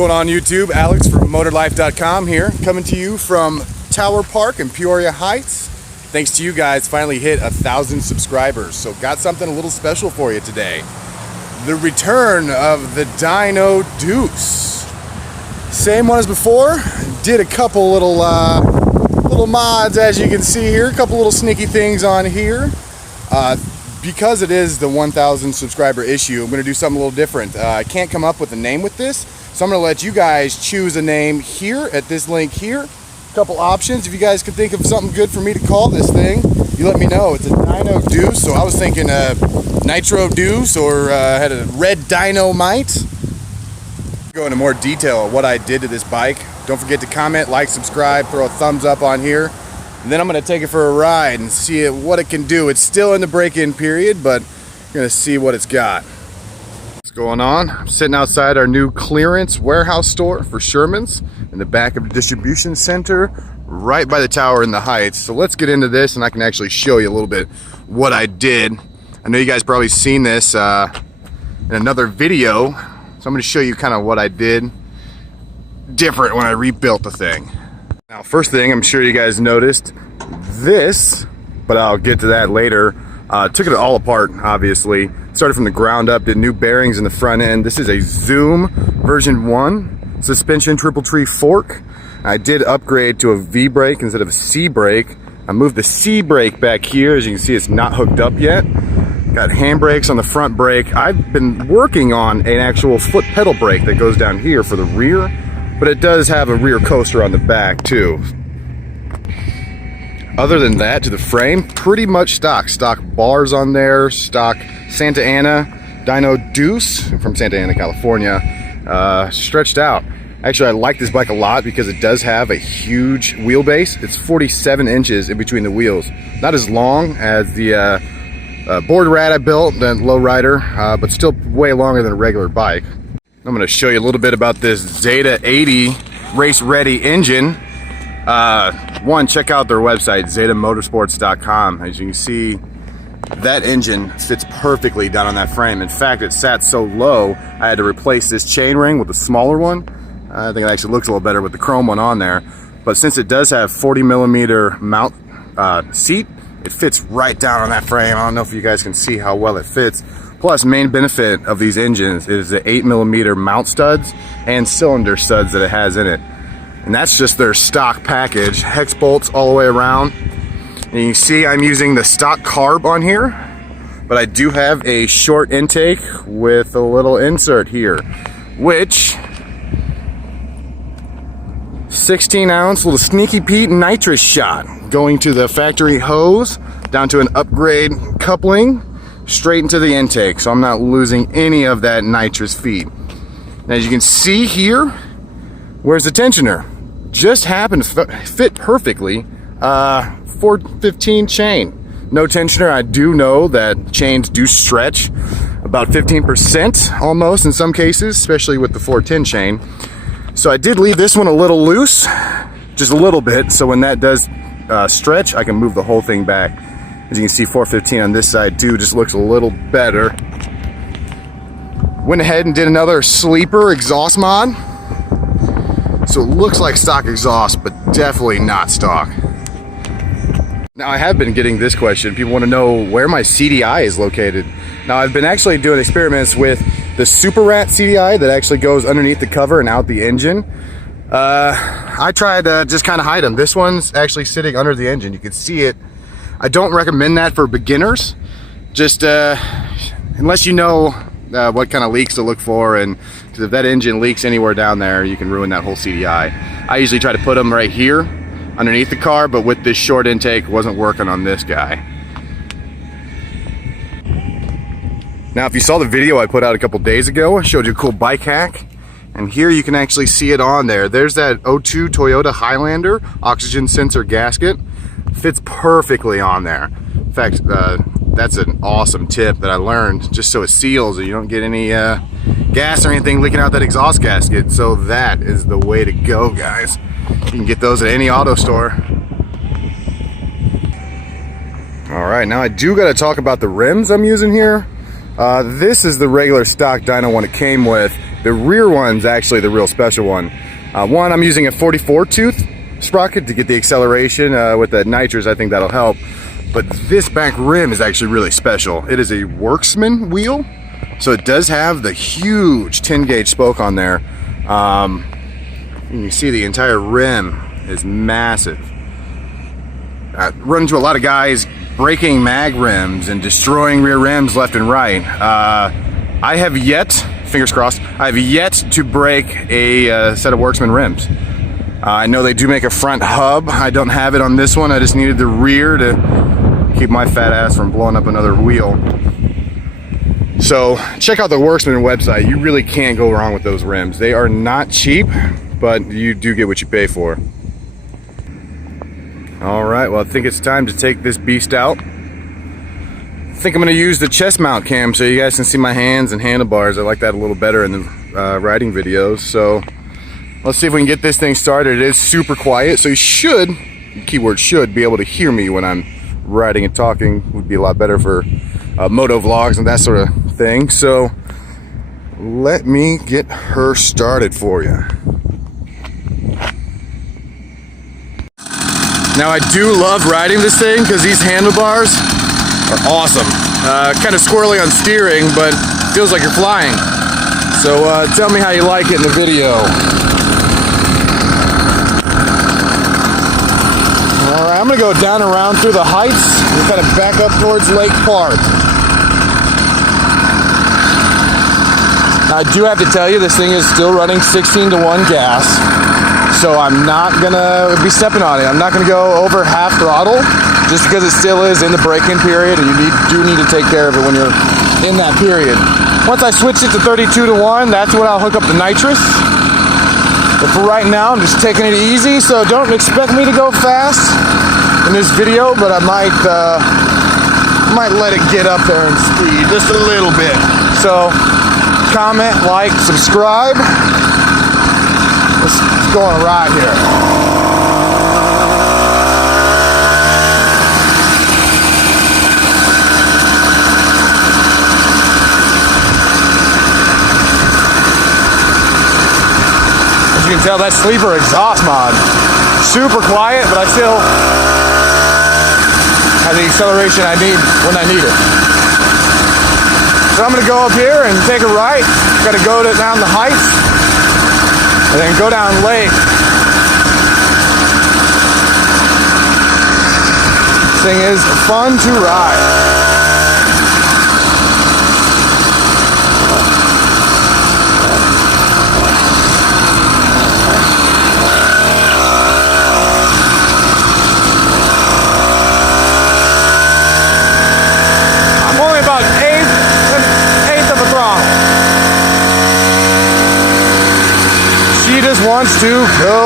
Going on YouTube? Alex from motorlife.com here, coming to you from Tower Park in Peoria Heights. Thanks to you guys, finally hit 1,000 subscribers. So got something a little special for you today. The return of the Dyno Deuce. Same one as before. Did a couple little mods, as you can see here. A couple little sneaky things on here. Because it is the 1,000 subscriber issue, I'm going to do something a little different. I can't come up with a name with this, so I'm going to let you guys choose a name here at this link here. A couple options. If you guys could think of something good for me to call this thing, you let me know. It's a Dyno Deuce, so I was thinking Nitro Deuce, or had a red dynamite. Go into more detail of what I did to this bike. Don't forget to comment, like, subscribe, throw a thumbs up on here. And then I'm going to take it for a ride and see what it can do. It's still in the break-in period, but I'm going to see what it's got. What's going on? I'm sitting outside our new clearance warehouse store for Sherman's in the back of the distribution center, right by the tower in the Heights. So let's get into this, and I can actually show you a little bit what I did. I know you guys probably seen this in another video, so I'm going to show you kind of what I did different when I rebuilt the thing. Now, first thing, I'm sure you guys noticed this, but I'll get to that later. Took it all apart, obviously. Started from the ground up, did new bearings in the front end. This is a Zoom version 1 suspension triple tree fork. I did upgrade to a V brake instead of a C brake. I moved the C brake back here. As you can see, it's not hooked up yet. Got handbrakes on the front brake. I've been working on an actual foot pedal brake that goes down here for the rear, but it does have a rear coaster on the back too. Other than that, to the frame, pretty much stock bars on there, stock Santa Ana Dyno Deuce from Santa Ana, California, stretched out. Actually, I like this bike a lot because it does have a huge wheelbase. It's 47 inches in between the wheels. Not as long as the board rat I built, the lowrider, but still way longer than a regular bike. I'm going to show you a little bit about this ZEDA80 race ready engine. One, check out their website, zedamotorsports.com. As you can see, that engine fits perfectly down on that frame. In fact, it sat so low, I had to replace this chain ring with a smaller one. I think it actually looks a little better with the chrome one on there. But since it does have 40mm mount seat, it fits right down on that frame. I don't know if you guys can see how well it fits. Plus, main benefit of these engines is the 8mm mount studs and cylinder studs that it has in it. And that's just their stock package. Hex bolts all the way around. And you can see I'm using the stock carb on here, but I do have a short intake with a little insert here, which 16-ounce little Sneaky Pete nitrous shot going to the factory hose down to an upgrade coupling straight into the intake, so I'm not losing any of that nitrous feed. Now, as you can see here, where's the tensioner? Just happened to fit perfectly. 415 chain, no tensioner. I do know that chains do stretch about 15% almost in some cases, especially with the 410 chain. So I did leave this one a little loose, just a little bit, so when that does stretch, I can move the whole thing back. As you can see, 415 on this side too, just looks a little better. Went ahead and did another sleeper exhaust mod. So it looks like stock exhaust, but definitely not stock. Now, I have been getting this question. People want to know where my CDI is located. Now, I've been actually doing experiments with the Super Rat CDI that actually goes underneath the cover and out the engine. I tried to just kind of hide them. This one's actually sitting under the engine. You can see it. I don't recommend that for beginners. Just unless you know what kind of leaks to look for, and because if that engine leaks anywhere down there, you can ruin that whole CDI. I usually try to put them right here underneath the car, but with this short intake, it wasn't working on this guy. Now, if you saw the video I put out a couple days ago, I showed you a cool bike hack, and here you can actually see it on there. There's that 02 Toyota Highlander oxygen sensor gasket. Fits perfectly on there. In fact, that's an awesome tip that I learned, just so it seals and you don't get any gas or anything leaking out that exhaust gasket. So that is the way to go, guys. You can get those at any auto store. All right, now I do got to talk about the rims I'm using here. This is the regular stock dyno one it came with. The rear one's actually the real special one. One, I'm using a 44 tooth sprocket to get the acceleration with the nitrous. I think that'll help. But this back rim is actually really special. It is a Worksman wheel, so it does have the huge 10 gauge spoke on there. You can see the entire rim is massive. I run into a lot of guys breaking mag rims and destroying rear rims left and right. I have yet, fingers crossed, I have yet to break a set of Worksman rims. I know they do make a front hub. I don't have it on this one. I just needed the rear to keep my fat ass from blowing up another wheel. So check out the Worksman website. You really can't go wrong with those rims. They are not cheap, but you do get what you pay for. All right, well, I think it's time to take this beast out. I think I'm gonna use the chest mount cam so you guys can see my hands and handlebars. I like that a little better in the riding videos. So let's see if we can get this thing started. It is super quiet, so you should, keyword should, be able to hear me when I'm riding and talking. Would be a lot better for moto vlogs and that sort of thing. So let me get her started for you. Now I do love riding this thing because these handlebars are awesome. Kind of squirrely on steering, but feels like you're flying. So tell me how you like it in the video. Alright, I'm going to go down and around through the heights and kind of back up towards Lake Park. I do have to tell you, this thing is still running 16 to 1 gas. So I'm not going to be stepping on it. I'm not going to go over half throttle just because it still is in the break-in period, and you do need to take care of it when you're in that period. Once I switch it to 32 to 1, that's when I'll hook up the nitrous. But for right now, I'm just taking it easy, so don't expect me to go fast in this video, but I might let it get up there in speed just a little bit. So comment, like, subscribe. Let's go on a ride here. As you can tell, that sleeper exhaust mod. Super quiet, but I still have the acceleration I need when I need it. So I'm gonna go up here and take a right. Gotta go down the heights and then go down lake. This thing is fun to ride. She just wants to go.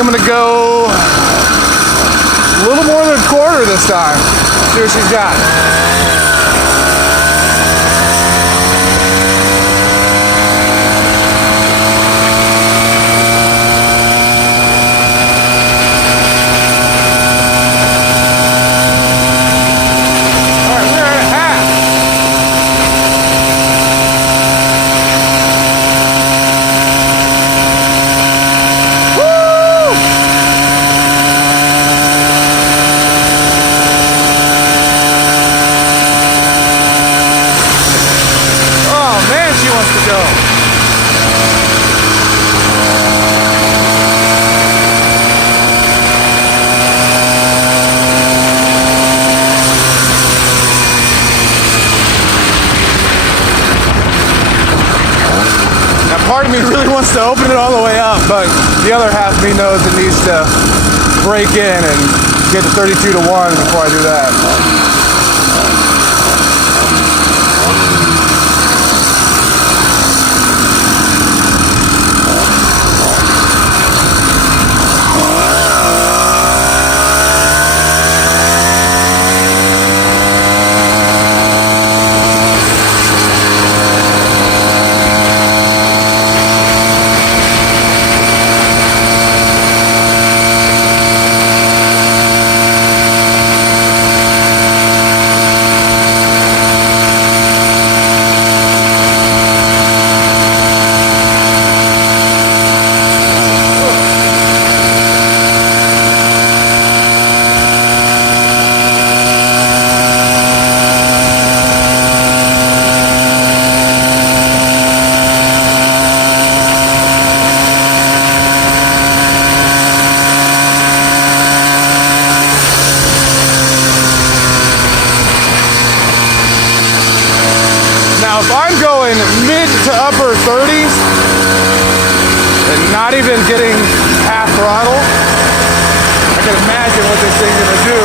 I'm gonna go a little more than a quarter this time. See what she's got. Part of me really wants to open it all the way up, but the other half of me knows it needs to break in and get to 32 to 1 before I do that. Now, if I'm going mid to upper 30s and not even getting half throttle, I can imagine what this thing's gonna do.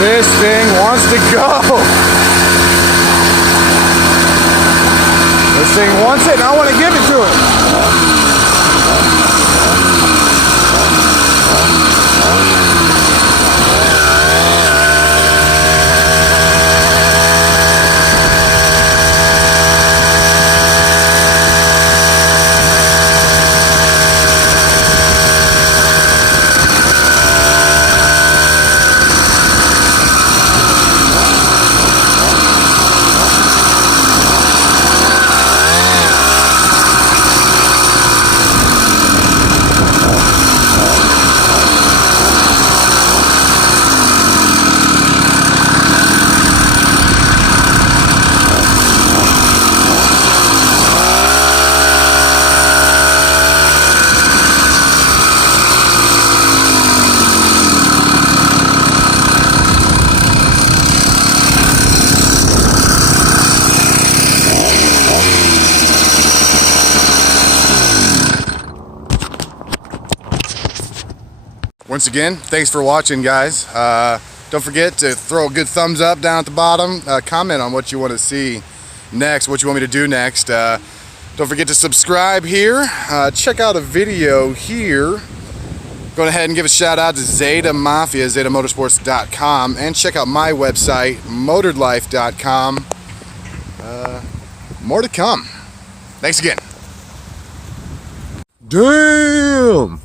This thing wants to go. This thing wants it and I want to give it to it. Once again, thanks for watching, guys. Don't forget to throw a good thumbs up down at the bottom. Comment on what you want to see next, what you want me to do next. Don't forget to subscribe here. Check out a video here. Go ahead and give a shout out to Zeda Mafia, ZedaMotorsports.com, and check out my website, motoredlife.com. More to come. Thanks again. Damn!